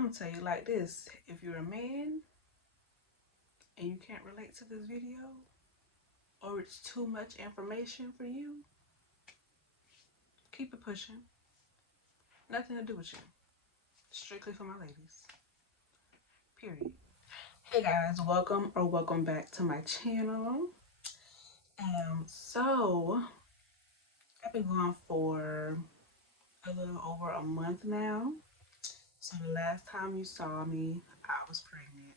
I'm gonna tell you like this. If you're a man and you can't relate to this video, or it's too much information for you, keep it pushing. Nothing to do with you. Strictly for my ladies. Period. Hey guys, welcome back to my channel. So I've been going for a little over a month now. So the last time you saw me, I was pregnant.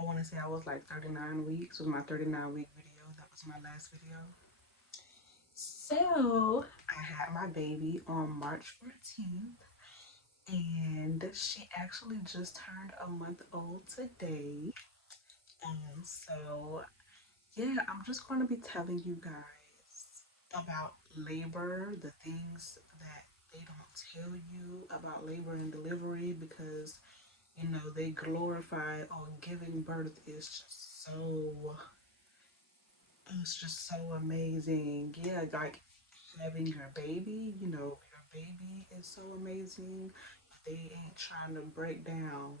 I want to say I was like 39 weeks with my 39-week video. That was my last video. So I had my baby on March 14th, and she actually just turned a month old today. So yeah, I'm just going to be telling you guys about labor, the things that they don't tell you about labor and delivery, because they glorify giving birth is just so, it's just so amazing. Yeah, like having your baby, your baby is so amazing. But they ain't trying to break down,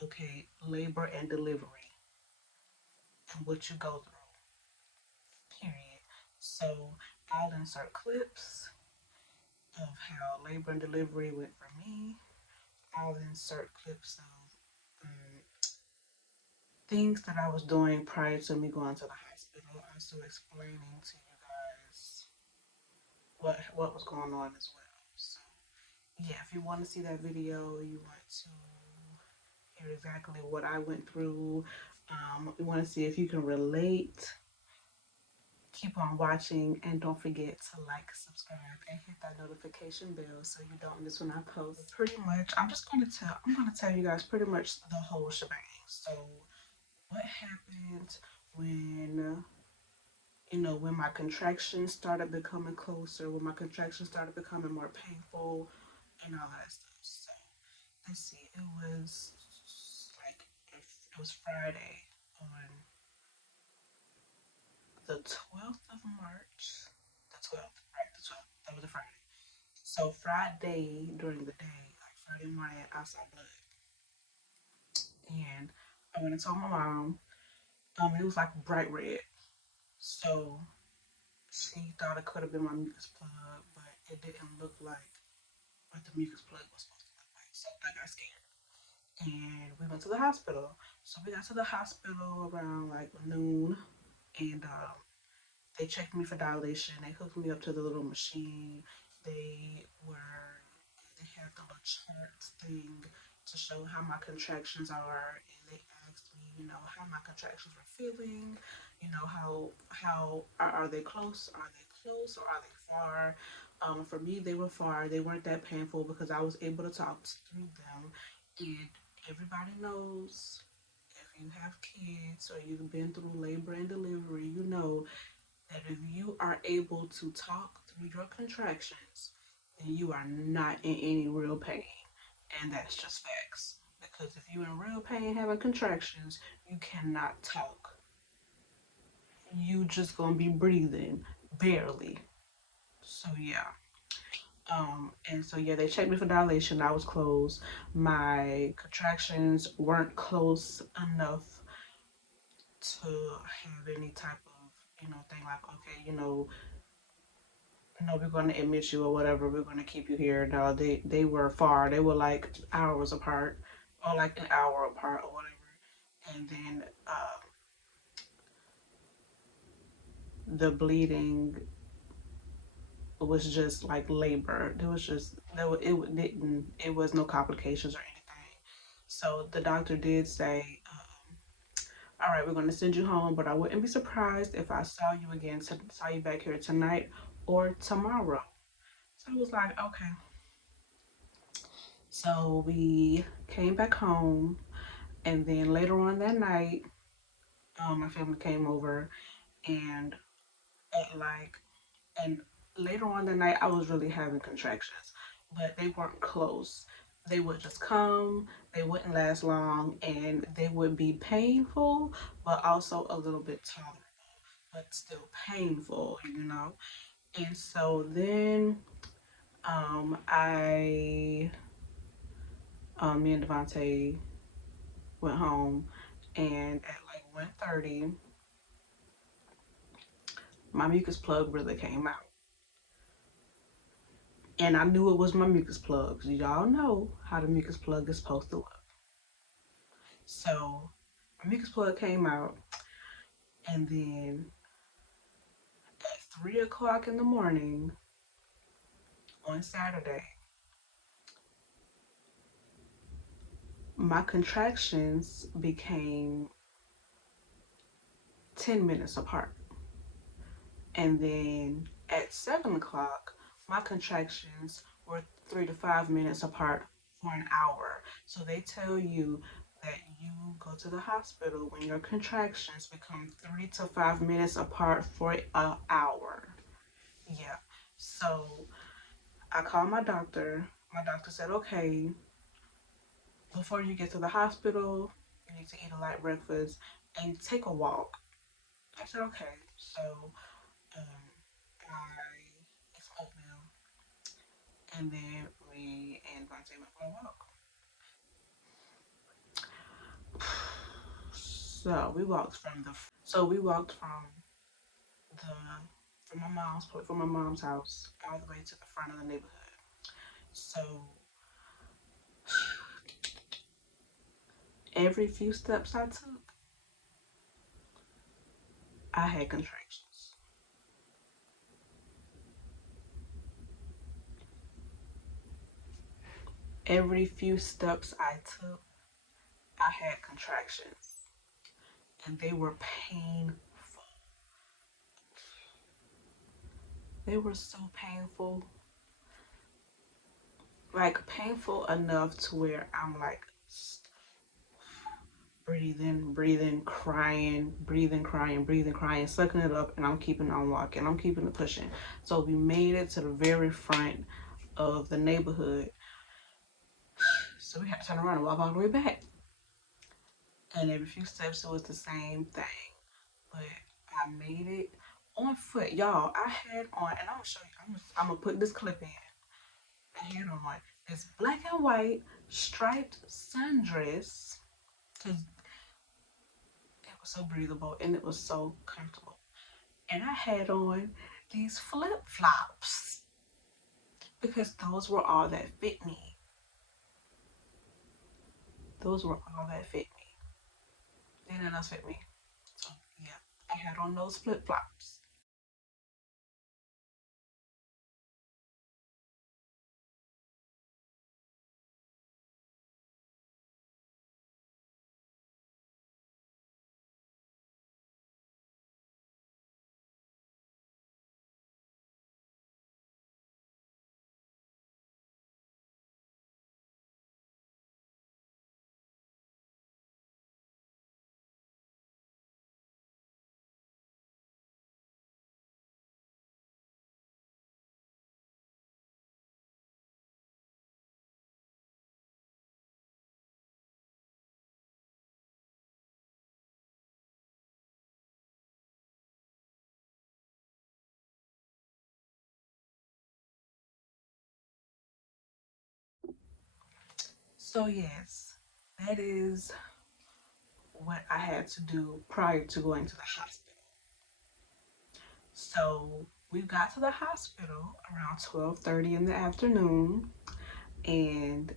okay, labor and delivery and what you go through, period. So I'll insert clips of how labor and delivery went for me. I'll insert clips of things that I was doing prior to me going to the hospital, also explaining to you guys what was going on as well. So yeah, if you want to see that video, you want to hear exactly what I went through, you want to see if you can relate, keep on watching, and don't forget to like, subscribe, and hit that notification bell so you don't miss when I post. Pretty much, I'm gonna tell you guys pretty much the whole shebang. So what happened when when my contractions started becoming closer, when my contractions started becoming more painful, and all that stuff. So let's see, like it was Friday on the 12th of March. The 12th, right? The 12th. That was a Friday. So Friday during the day, like Friday morning, I saw blood, and I went and told my mom. It was like bright red. So she thought it could have been my mucus plug, but it didn't look like what the mucus plug was supposed to look like. So I got scared, and we went to the hospital. So we got to the hospital around like noon, and they checked me for dilation. They hooked me up to the little machine. They were they had the little chart thing to show how my contractions are, and they asked me, how my contractions were feeling. How are they close? Are they close or are they far? For me, they were far. They weren't that painful because I was able to talk through them. And everybody knows, if you have kids or you've been through labor and delivery, you know that if you are able to talk through your contractions, then you are not in any real pain. And that's just facts. Because if you're in real pain having contractions, you cannot talk. You just gonna be breathing barely. So yeah. And so yeah, they checked me for dilation. I was close. My contractions weren't close enough to have any type of, thing like, okay, no, we're going to admit you or whatever. We're going to keep you here. No, they were far. They were like hours apart, or like an hour apart or whatever. And then the bleeding was just like labor. There was just it was no complications or anything. So the doctor did say, all right, we're going to send you home, but I wouldn't be surprised if I saw you back here tonight or tomorrow. So I was like, okay. So we came back home, and then later on that night, my family came over, and at like, and later on that night, I was really having contractions, but they weren't close. They would just come, they wouldn't last long, and they would be painful, but also a little bit tolerable, but still painful. And so then I Me and Devontae went home, and at like 1:30, my mucus plug really came out. And I knew it was my mucus plug, because y'all know how the mucus plug is supposed to look. So my mucus plug came out, and then at 3 o'clock in the morning on Saturday, my contractions became 10 minutes apart. And then at 7 o'clock, my contractions were 3 to 5 minutes apart for an hour. So they tell you that you go to the hospital when your contractions become 3 to 5 minutes apart for an hour. Yeah. So I called my doctor. My doctor said, okay, before you get to the hospital, you need to eat a light breakfast and take a walk. I said, okay. So I ate some oatmeal, and then me and Vontae went for a walk. So we walked the from my mom's house all the way to the front of the neighborhood. So every few steps I took, I had contractions. Every few steps I took, I had contractions, and they were painful. They were so painful, like painful enough to where I'm like breathing, crying, breathing, crying, sucking it up, and I'm keeping on walking. I'm keeping it pushing. So we made it to the very front of the neighborhood. So we had to turn around and walk all the way back. And every few steps it was the same thing. But I made it on foot. Y'all, I had on, and I'm gonna show you, I'm gonna put this clip in. I had on this black and white striped sundress because it was so breathable and it was so comfortable. And I had on these flip flops because those were all that fit me. Those were all that fit me. They didn't else fit me. So yeah, I had on those flip flops. So yes, that is what I had to do prior to going to the hospital. So we got to the hospital around 12:30 in the afternoon, and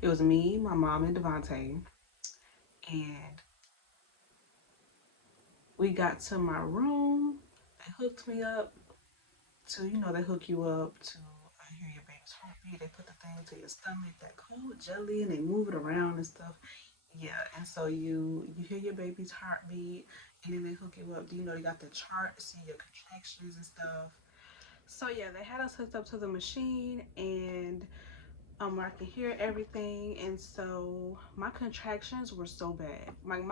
it was me, my mom, and Devontae. And we got to my room. They hooked me up to, they hook you up to hear your baby's heartbeat. They put the thing to your stomach, that cold jelly, and they move it around and stuff. Yeah, and so you hear your baby's heartbeat, and then they hook you up. They got the chart to see your contractions and stuff. So yeah, they had us hooked up to the machine, and I can hear everything, and so my contractions were so bad. Like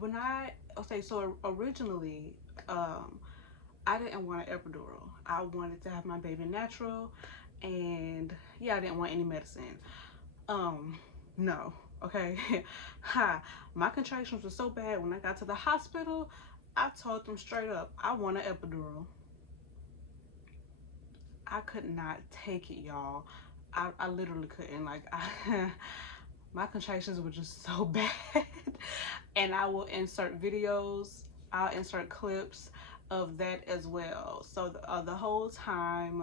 when I okay, so originally, I didn't want an epidural. I wanted to have my baby natural, and yeah, I didn't want any medicine. Um, no, okay. Ha, my contractions were so bad when I got to the hospital. I told them straight up, I want an epidural. I could not take it, y'all. I literally couldn't. Like, my contractions were just so bad. And I will insert videos, I'll insert clips of that as well. So the whole time,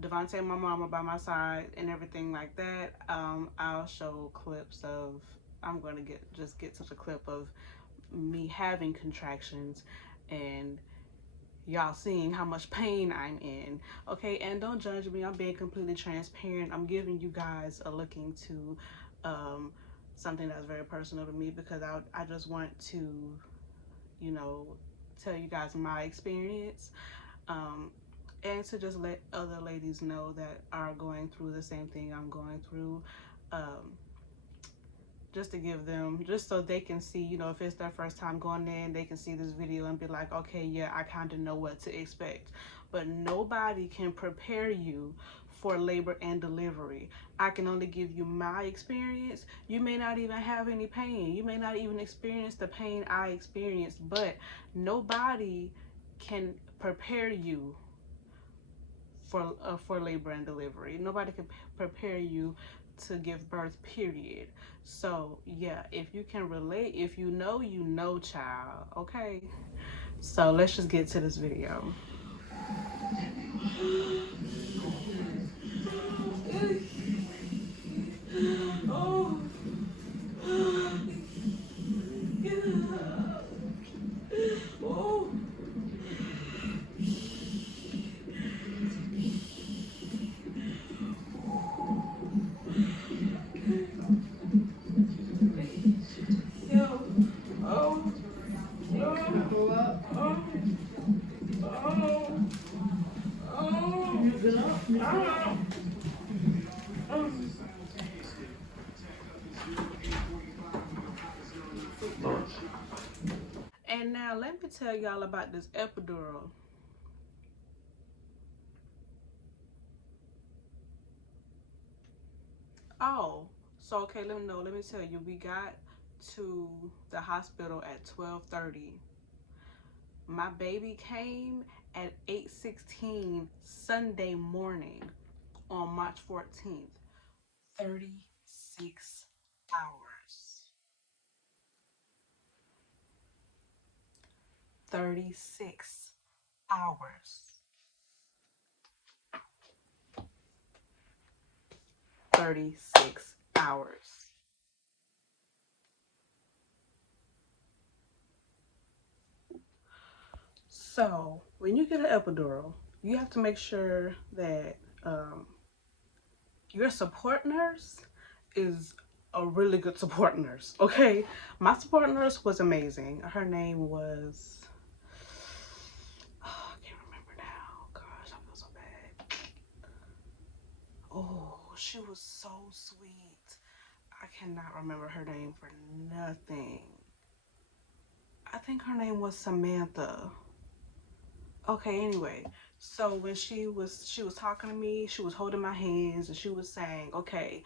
Devontae and my mom are by my side and everything like that, I'll show clips of, I'm going to get to the clip of me having contractions and y'all seeing how much pain I'm in. Okay, and don't judge me. I'm being completely transparent. I'm giving you guys a look into something that's very personal to me, because I just want to, you know, tell you guys my experience, um, and to just let other ladies know that are going through the same thing I'm going through. Um, just to give them, just so they can see, you know, if it's their first time going in, they can see this video and be like, okay, yeah, I kind of know what to expect. But nobody can prepare you for labor and delivery. I can only give you my experience. You may not even have any pain. You may not even experience the pain I experienced, but nobody can prepare you for labor and delivery. Nobody can prepare you to give birth, period. So yeah, if you can relate, if you know, child. Okay, so let's just get to this video. Oh. Oh. Yo. Oh. Oh. Oh. Oh. Oh. And now let me tell y'all about this epidural. Oh, so okay, let me tell you, we got to the hospital at 12:30. My baby came at 8:16 Sunday morning on March 14th. 36 hours. 36 hours. 36 hours. So, when you get an epidural, you have to make sure that your support nurse is a really good support nurse. Okay, my support nurse was amazing. Her name was, oh, I can't remember now. Gosh, I feel so bad. Oh, she was so sweet. I cannot remember her name for nothing. I think her name was Samantha. Okay, anyway, so when she was talking to me, she was holding my hands and she was saying, okay,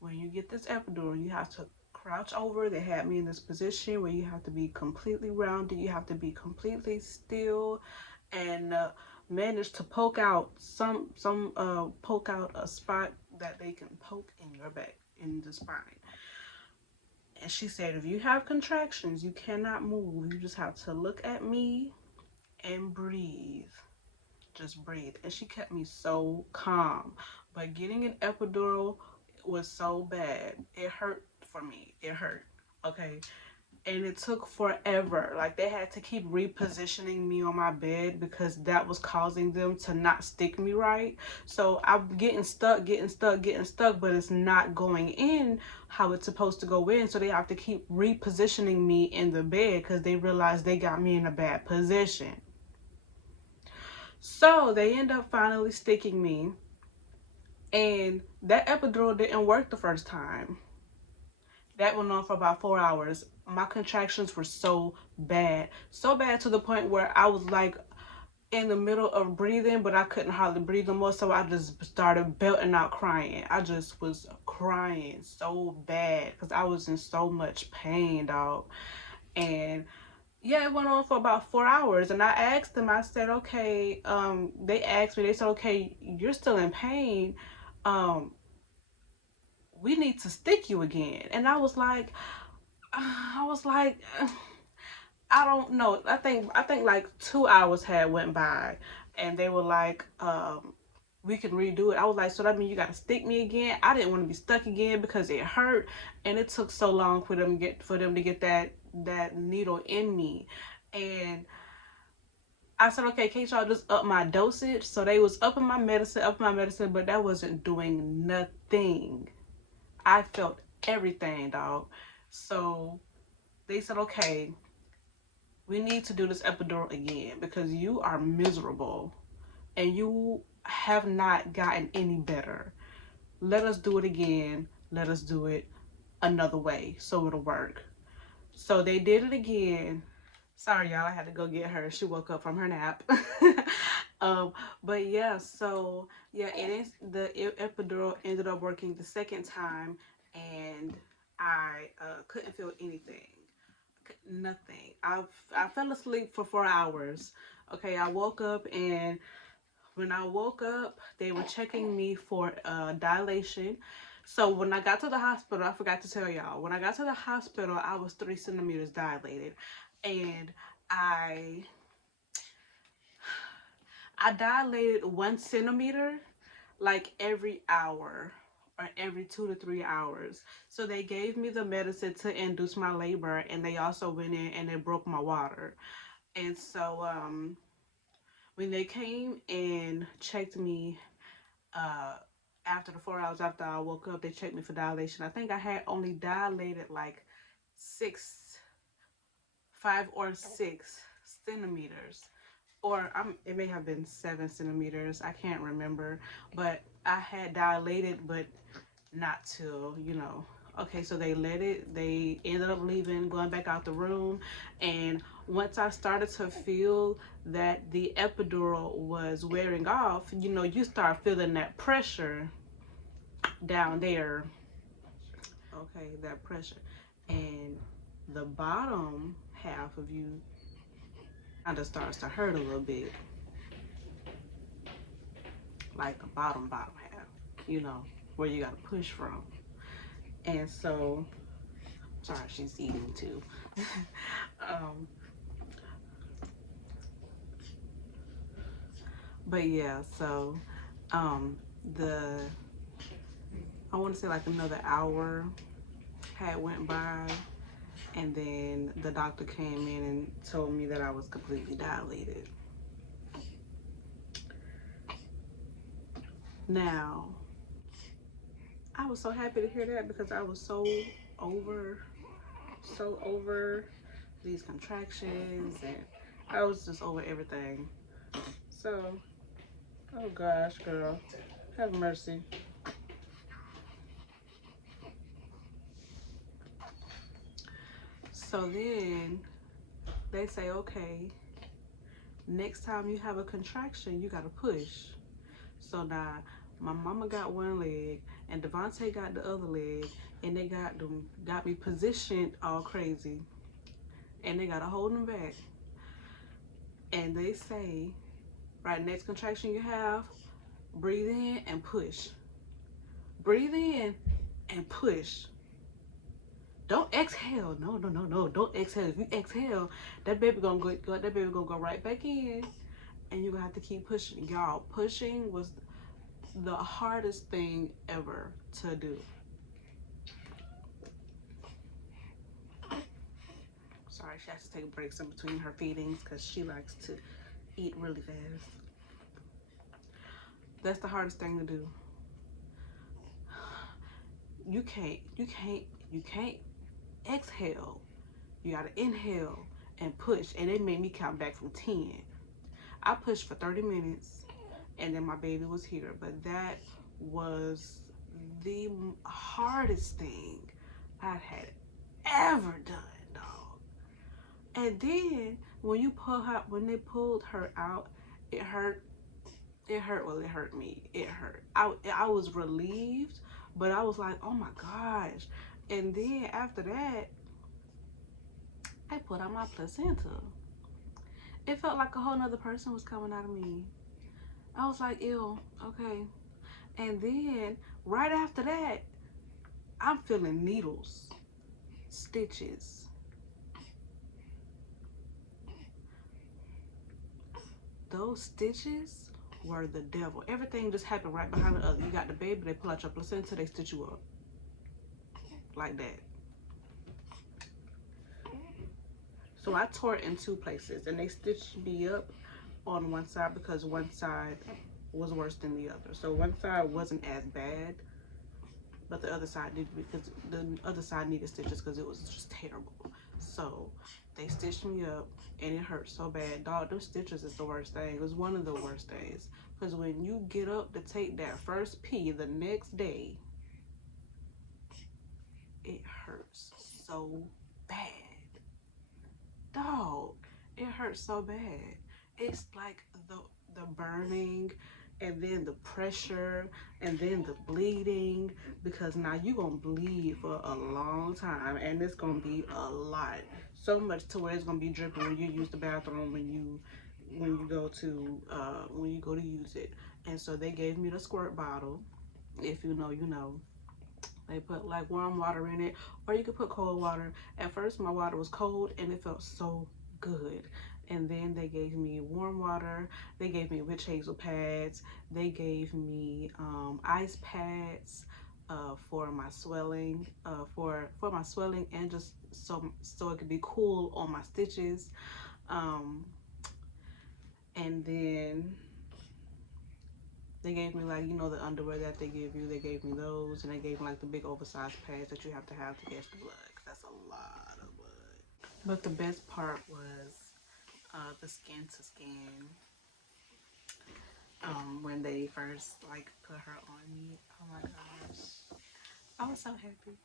when you get this epidural, you have to crouch over. They had me in this position where you have to be completely rounded, you have to be completely still, and manage to poke out poke out a spot that they can poke in your back, in the spine. And she said, if you have contractions, you cannot move. You just have to look at me and breathe. Just breathe. And she kept me so calm. But getting an epidural was so bad. It hurt for me. It hurt. Okay. And it took forever. Like, they had to keep repositioning me on my bed because that was causing them to not stick me right. So I'm getting stuck, but it's not going in how it's supposed to go in. So they have to keep repositioning me in the bed because they realize they got me in a bad position. So they end up finally sticking me, and that epidural didn't work the first time. That went on for about 4 hours. My contractions were so bad to the point where I was like in the middle of breathing, but I couldn't hardly breathe no more. So I just started belting out crying. I just was crying so bad because I was in so much pain, dog. And yeah, it went on for about 4 hours. And I asked them, I said, okay, they asked me, they said, okay, you're still in pain. um, we need to stick you again. And I was like, I don't know. I think like 2 hours had went by, and they were like, we can redo it. I was like, so that means you got to stick me again? I didn't want to be stuck again because it hurt, and it took so long for them to get that needle in me, and I said, okay, can't y'all just up my dosage? So they was up my medicine, but that wasn't doing nothing. I felt everything, dog. So they said, okay, we need to do this epidural again because you are miserable and you have not gotten any better. Let us do it again. Let us do it another way so it'll work. So they did it again. Sorry, y'all, I had to go get her. She woke up from her nap. um, but yeah, so yeah, it is the epidural ended up working the second time, and I couldn't feel anything, nothing. I fell asleep for 4 hours. Okay, I woke up, and when I woke up, they were checking me for dilation. So when I got to the hospital, I forgot to tell y'all. When I got to the hospital, I was 3 centimeters dilated, and I I dilated 1 centimeter like every hour or every 2 to 3 hours. So they gave me the medicine to induce my labor, and they also went in and they broke my water. And so when they came and checked me uh, after the 4 hours after I woke up, they checked me for dilation. I think I had only dilated like 5 or 6 centimeters, or it may have been 7 centimeters. I can't remember, but I had dilated, but not till, okay, so they ended up leaving, going back out the room. And once I started to feel that the epidural was wearing off, you start feeling that pressure down there. Okay, that pressure. And the bottom half of you kind of starts to hurt a little bit, like the bottom half, where you got to push from. And so, sorry, she's eating too. um, but yeah, so the I want to say like another hour had went by, and then the doctor came in and told me that I was completely dilated. Now, I was so happy to hear that because I was over, so over these contractions, and I was just over everything. So, oh gosh, girl, have mercy. So then they say, okay, next time you have a contraction, you gotta push. So now my mama got one leg and Devontae got the other leg, and they got me positioned all crazy, and they gotta hold them back. And they say, right, next contraction you have, breathe in and push. Breathe in and push. Don't exhale. No, no, no, no. Don't exhale. If you exhale, that baby gonna go right back in, and you're gonna have to keep pushing. Y'all, pushing was the hardest thing ever to do. Sorry, she has to take breaks in between her feedings because she likes to eat really fast. That's the hardest thing to do. You can't exhale. You gotta inhale and push. And they made me count back from 10. I pushed for 30 minutes, and then my baby was here. But that was the hardest thing I had ever done, dog. And then when they pulled her out, it hurt. It hurt. Well, it hurt me. It hurt. I was relieved, but I was like, oh my gosh. And then after that, I put out my placenta. It felt like a whole nother person was coming out of me. I was like, ew, okay. And then right after that, I'm feeling needles, stitches. Those stitches were the devil. Everything just happened right behind the other. You got the baby, they pull out your placenta, they stitch you up like that. So I tore it in two places, and they stitched me up on one side because one side was worse than the other. So one side wasn't as bad, but the other side needed, because the other side needed stitches because it was just terrible. So they stitched me up, and it hurt so bad. Dog, those stitches is the worst thing. It was one of the worst days, because when you get up to take that first pee the next day, it hurts so bad. Dog, it hurts so bad. It's like the burning, and then the pressure, and then the bleeding, because now you're gonna bleed for a long time, and it's gonna be a lot. So much to where it's gonna be dripping when you use the bathroom, when you go to use it. And so they gave me the squirt bottle. If you know, you know. They put like warm water in it, or you could put cold water. At first, my water was cold and it felt so good. And then they gave me warm water. They gave me witch hazel pads. They gave me ice pads for my swelling, for my swelling, and just so it could be cool on my stitches. Um, and then they gave me, like, you know, the underwear that they give you. They gave me those, and they gave me like the big oversized pads that you have to catch the blood, because that's a lot of blood. But the best part was the skin to skin. When they first like put her on me, oh my gosh, I was so happy.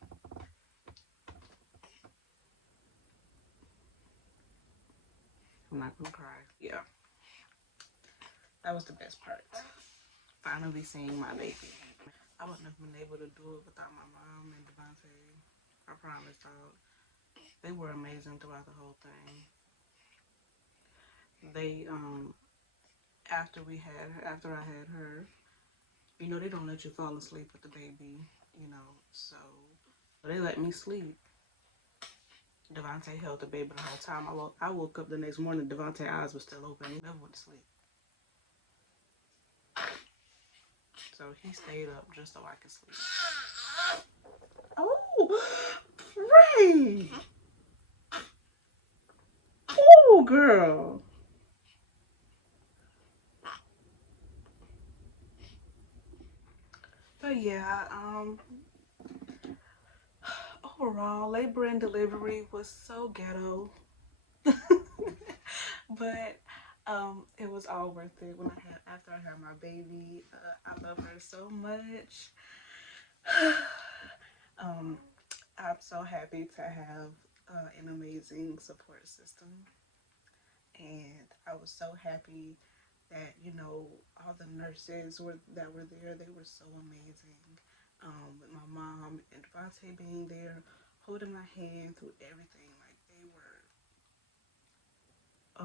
I'm not gonna cry. Yeah, that was the best part. Finally seeing my baby. I wouldn't have been able to do it without my mom and Devontae. I promise, dog. They were amazing throughout the whole thing. They after I had her, you know, they don't let you fall asleep with the baby, you know, so they let me sleep. Devontae held the baby the whole time. I woke up the next morning, Devontae's eyes were still open. He never went to sleep. So he stayed up just so I could sleep. Oh, Ray! Oh, girl. But yeah, overall, labor and delivery was so ghetto. But it was all worth it after I had my baby. I love her so much. um, I'm so happy to have an amazing support system, and I was so happy that, you know, all the nurses that were there. They were so amazing. With my mom and Devontae being there, holding my hand through everything, like they were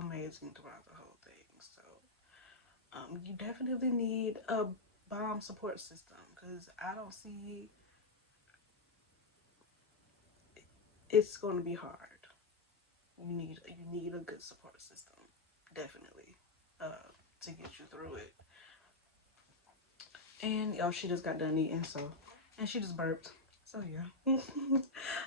amazing throughout the whole thing. So you definitely need a bomb support system, because I don't see it's going to be hard. You need a good support system, definitely, to get you through it. And oh, she just got done eating, and she just burped. So yeah.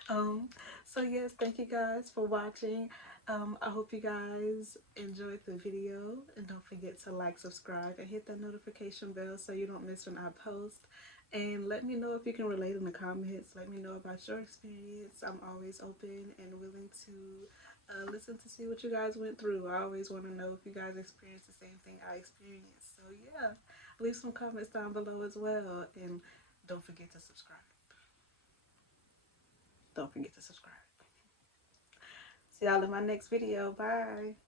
um, so yes, thank you guys for watching. I hope you guys enjoyed the video, and don't forget to like, subscribe, and hit that notification bell so you don't miss when I post. And let me know if you can relate in the comments. Let me know about your experience. I'm always open and willing to listen to see what you guys went through. I always want to know if you guys experienced the same thing I experienced. So yeah, leave some comments down below as well, and don't forget to subscribe. Don't forget to subscribe. See y'all in my next video. Bye.